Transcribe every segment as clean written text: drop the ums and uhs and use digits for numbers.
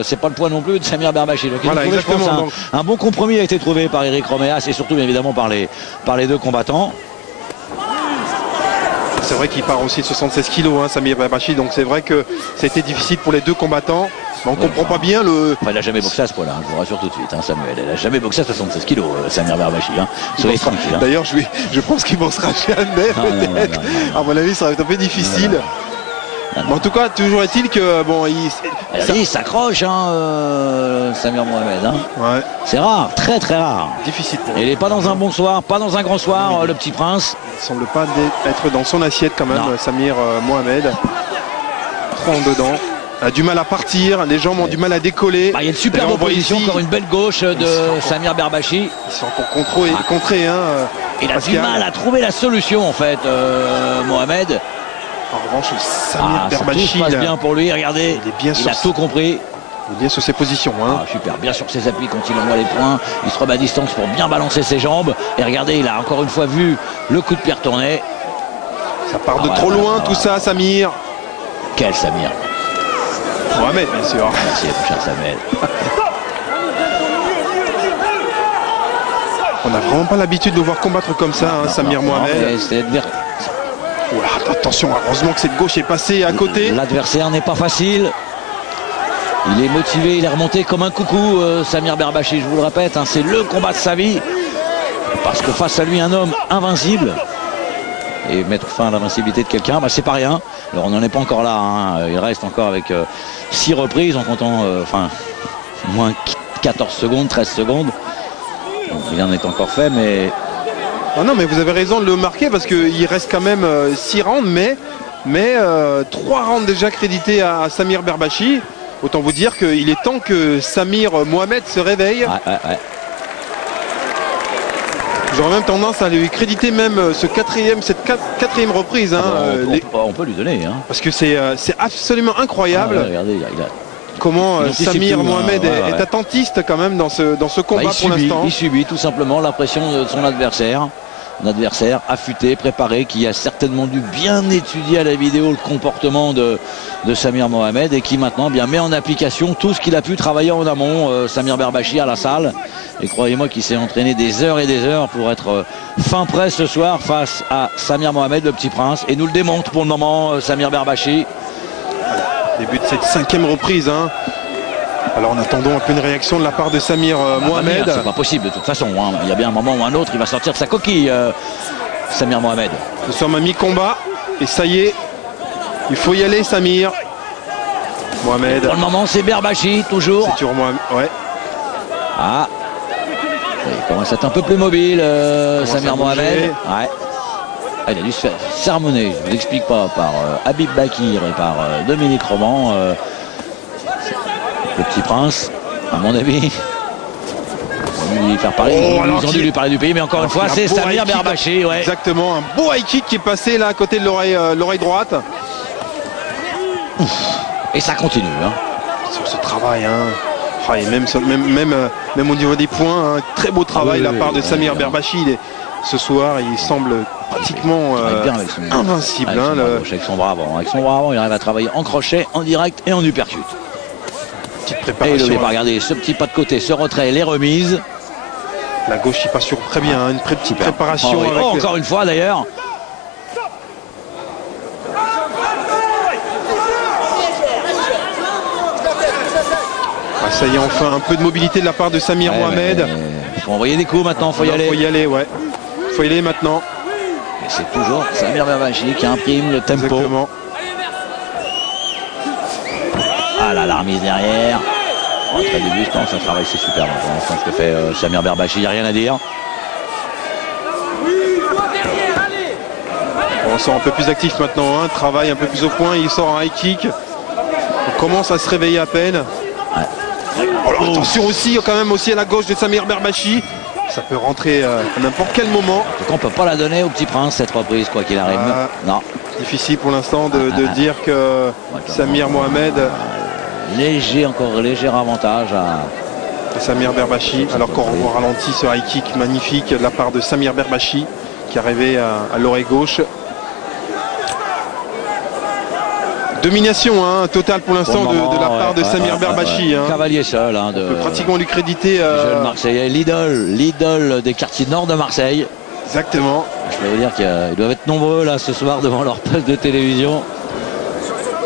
C'est pas le point non plus de Samir Berbachi. Donc voilà, je pense, donc un bon compromis a été trouvé par Eric Roméas et surtout bien évidemment par les deux combattants. C'est vrai qu'il part aussi de 76 kilos, hein, Samir Berbachi, donc c'est vrai que c'était difficile pour les deux combattants. Mais on comprend pas bien le. Enfin, il n'a jamais boxé à ce poids-là, je vous rassure tout de suite, hein, Samuel. Il n'a jamais boxé à 76 kilos, Samir Berbachi. Hein. Soyez tranquille. Hein. D'ailleurs, je pense qu'il boxera jamais, peut-être. À mon avis, ça va être un peu difficile. En tout cas, toujours est-il que bon, il s'accroche, hein, Samir Mohamed. Hein. Ouais. C'est rare, très très rare. Difficile pour lui. Il n'est pas dans un bon soir, pas dans un grand soir, le petit prince. Il semble pas être dans son assiette quand même, non. Samir Mohamed. Trop en dedans. A du mal à partir, les jambes ont du mal à décoller. Il y a une superbe opposition, encore une belle gauche de Samir Berbachi. Ils sont encore contrés. Hein, il a du mal à trouver la solution en fait, Mohamed. En revanche, Samir Berbachi, tout se passe bien pour lui, regardez, il a tout compris. Il est bien sur ses positions. Hein. Super, bien sur ses appuis quand il envoie les points. Il se remet à distance pour bien balancer ses jambes. Et regardez, il a encore une fois vu le coup de pied retourné. Ça part de trop loin tout ça, Samir. Quel Samir? Mohamed, bien sûr. Merci, mon cher Samuel. On n'a vraiment pas l'habitude de voir combattre comme ça, hein, Samir Mohamed. Attention, heureusement que cette gauche est passée à côté. L'adversaire n'est pas facile. Il est motivé, il est remonté comme un coucou, Samir Berbachi, je vous le répète. Hein, c'est le combat de sa vie. Parce que face à lui, un homme invincible. Et mettre fin à l'invincibilité de quelqu'un, c'est pas rien. Alors on n'en est pas encore là. Hein. Il reste encore avec 6 reprises en comptant moins 14 secondes, 13 secondes. Donc, rien n'est encore fait, mais... Ah non, mais vous avez raison de le marquer parce qu'il reste quand même 6 rounds, mais 3 rounds déjà crédités à Samir Berbachi. Autant vous dire qu'il est temps que Samir Mohamed se réveille. Ouais. J'aurais même tendance à lui créditer même cette quatrième reprise. Hein, on peut lui donner. Hein. Parce que c'est absolument incroyable. Regardez, comment Samir Mohamed est attentiste quand même dans ce combat pour l'instant. Il subit tout simplement la pression de son adversaire. Un adversaire affûté, préparé, qui a certainement dû bien étudier à la vidéo le comportement de Samir Mohamed et qui maintenant met en application tout ce qu'il a pu travailler en amont, Samir Berbachi à la salle. Et croyez-moi qu'il s'est entraîné des heures et des heures pour être fin prêt ce soir face à Samir Mohamed, le petit prince. Et nous le démontre pour le moment, Samir Berbachi. Début de cette 5e reprise. Hein. Alors en attendant un peu une réaction de la part de Samir Mohamed. C'est pas possible de toute façon. Hein. Il y a bien un moment ou un autre, il va sortir de sa coquille, Samir Mohamed. Nous sommes à mi-combat et ça y est, il faut y aller, Samir Mohamed. Pour le moment, c'est Berbachi toujours. C'est toujours Mohamed. Ouais. Il commence à être un peu plus mobile, Samir Mohamed. Ouais. Il a dû se faire sermonner, je ne vous explique pas, par Habib Bakir et par Dominique Roman. Le petit prince, à mon avis. Ils ont dû lui faire parler, ils ont dû lui parler du pays, mais encore une fois, c'est Samir Berbachi. Ouais. Exactement, un beau high kick qui est passé là à côté de l'oreille droite. Et ça continue. Hein. Sur ce travail, hein. Et même au niveau des points, très beau travail de la part de Samir Berbachi. Ce soir, il semble pratiquement invincible. Avec son bras avant, il arrive à travailler en crochet, en direct et en uppercut. Petite préparation. Et il ne pas regarder ce petit pas de côté, ce retrait, les remises. La gauche, il passe sur très bien, une petite préparation. Encore une fois d'ailleurs. Ça y est, enfin un peu de mobilité de la part de Samir Mohamed. Il faut envoyer des coups maintenant, il faut y aller. Il faut y aller maintenant. Et c'est toujours Samir Berbachi qui imprime le tempo. Exactement. La remise derrière. Très débutant, ça travaille, c'est super. Ce que fait Samir Berbachi, il n'y a rien à dire. On sort un peu plus actif maintenant, travaille un peu plus au point, il sort un high kick. On commence à se réveiller à peine. Attention aussi, quand même aussi à la gauche de Samir Berbachi. Ça peut rentrer à n'importe quel moment. En tout cas, on ne peut pas la donner au petit prince cette reprise, quoi qu'il arrive. Non. Difficile pour l'instant de dire que Samir Mohamed. Léger avantage à Samir Berbachi. Alors qu'on ralentit ce high kick magnifique de la part de Samir Berbachi qui est arrivé à l'oreille gauche. Domination totale pour l'instant de la part de Samir Berbachi. Cavalier seul. On peut pratiquement lui créditer. Jeune Marseillais, l'idole des quartiers nord de Marseille. Exactement. Je peux vous dire qu'ils doivent être nombreux là ce soir devant leur poste de télévision.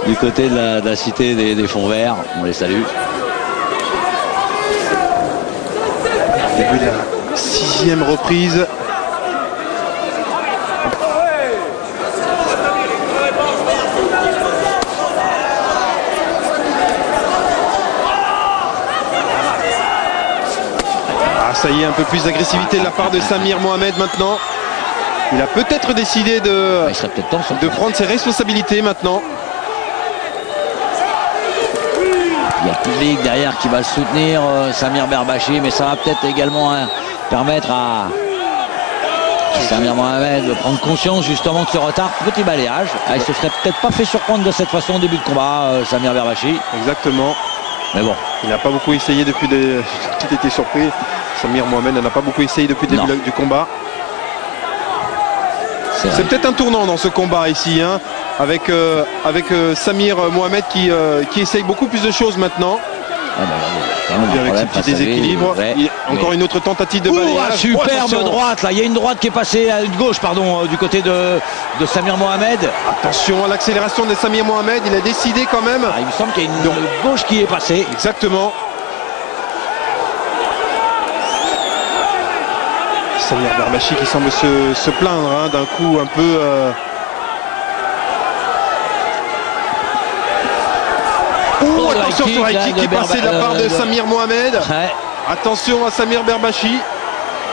Du côté de la cité des Fonds Verts. On les salue. Début de la 6e reprise. Ça y est, un peu plus d'agressivité de la part de Samir Mohamed maintenant. Il a peut-être décidé de prendre ses responsabilités maintenant. Il y a le public derrière qui va le soutenir, Samir Berbachi, mais ça va peut-être également permettre à Samir Mohamed de prendre conscience justement de ce retard. Petit balayage. Il se serait peut-être pas fait surprendre de cette façon au début de combat, Samir Berbachi. Exactement. Mais bon. Il n'a pas beaucoup essayé depuis des... Qui était surpris. Samir Mohamed n'a pas beaucoup essayé depuis le début du combat. C'est peut-être un tournant dans ce combat ici, avec Samir Mohamed qui essaye beaucoup plus de choses maintenant. Avec ce petit déséquilibre. Encore une autre tentative de balayage. Superbe droite là. Il y a une droite qui est passée à une gauche, pardon, du côté de Samir Mohamed. Attention à l'accélération de Samir Mohamed. Il a décidé quand même. Il me semble qu'il y a une gauche qui est passée. Exactement. Samir Berbachi qui semble se plaindre d'un coup un peu. Attention sur high kick qui passait de la part de Samir Mohamed. Ouais. Attention à Samir Berbachi.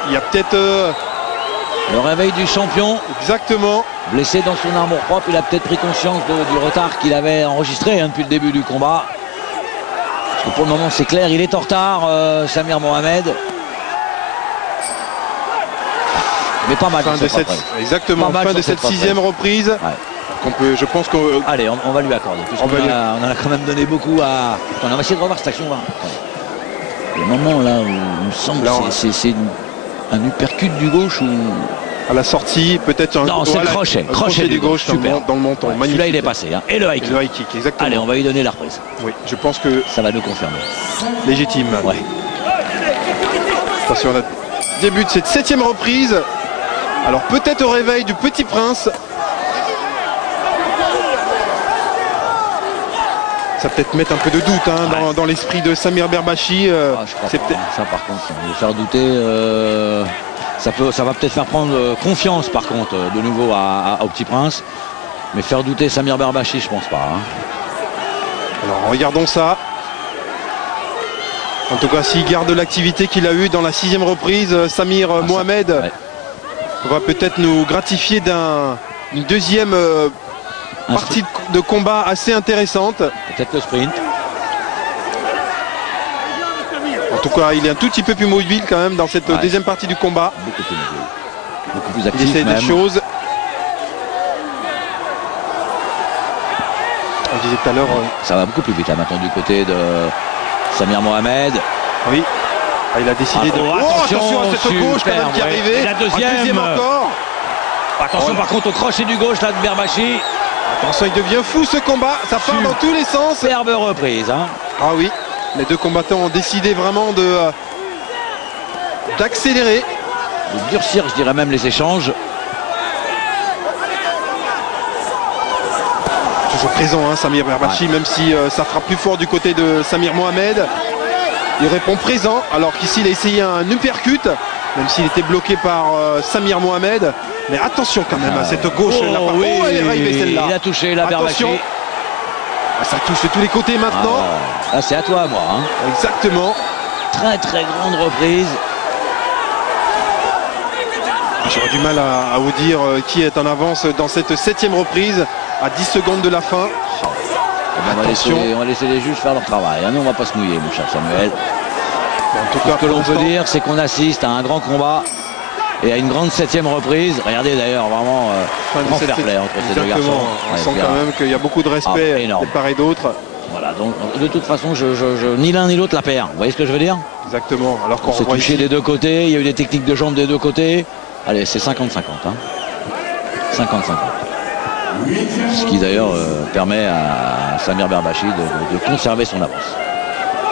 Il y a peut-être le réveil du champion. Exactement. Blessé dans son amour propre, il a peut-être pris conscience du retard qu'il avait enregistré depuis le début du combat. Parce que pour le moment c'est clair, il est en retard, Samir Mohamed. Mais pas mal. Exactement. Fin de cette 6e reprise. Ouais. Je pense qu'on. Allez, on va lui accorder. On en a quand même donné beaucoup à. On va essayer de revoir cette action là. Le moment là où il me semble que c'est un uppercut du gauche ou. À la sortie, peut-être un. Non, c'est le crochet du gauche dans le menton. Ouais, celui-là il est passé. Et le high kick. Le high kick, exactement. Allez, on va lui donner la reprise. Oui, je pense que. Ça va nous confirmer. Légitime. Ouais. Attention, on a début de cette 7e reprise. Alors peut-être au réveil du Petit Prince. Ça peut-être mettre un peu de doute dans l'esprit de Samir Berbachi. Ça par contre, le faire douter, ça va peut-être faire prendre confiance par contre de nouveau au Petit Prince. Mais faire douter Samir Berbachi, je pense pas. Alors regardons ça. En tout cas, s'il garde l'activité qu'il a eue dans la 6e reprise, Samir Mohamed va peut-être nous gratifier d'une deuxième partie de combat assez intéressante. Peut-être le sprint. En tout cas, il est un tout petit peu plus mobile quand même dans cette deuxième partie du combat. Beaucoup plus mobile. Beaucoup plus actif. Il essaie des choses. On disait tout à l'heure. Ça va beaucoup plus vite là maintenant du côté de Samir Mohamed. Oui. Il a décidé de. Attention à cette gauche quand même qui est arrivée. Et la deuxième encore. Attention par contre au crochet du gauche là de Berbachi. Attention, il devient fou ce combat. Ça part dans tous les sens. Superbe reprise. Ah oui. Les deux combattants ont décidé vraiment d'accélérer. De durcir, je dirais même, les échanges. Toujours présent, Samir Berbachi, même si ça frappe plus fort du côté de Samir Mohamed. Il répond présent, alors qu'ici il a essayé un uppercut, même s'il était bloqué par Samir Mohamed. Mais attention quand même à cette gauche. Oui, elle est arrivée celle-là. Il a touché la Berbachi. Ça touche de tous les côtés maintenant. Là c'est à toi moi. Exactement. Très très grande reprise. J'aurais du mal à vous dire qui est en avance dans cette 7e reprise à 10 secondes de la fin. On va laisser les juges faire leur travail. Nous on va pas se mouiller mon cher Samuel. En tout cas, ce que l'on peut dire c'est qu'on assiste à un grand combat et à une grande 7e reprise. Regardez d'ailleurs vraiment grand fair play entre ces deux garçons. On sent quand même qu'il y a beaucoup de respect de part et d'autre. Voilà, donc de toute façon ni l'un ni l'autre la perd. Vous voyez ce que je veux dire? Exactement. Alors qu'on s'est touché des deux côtés, il y a eu des techniques de jambes des deux côtés. Allez, c'est 50-50. 50-50. Ce qui d'ailleurs permet à Samir Berbachi de conserver son avance.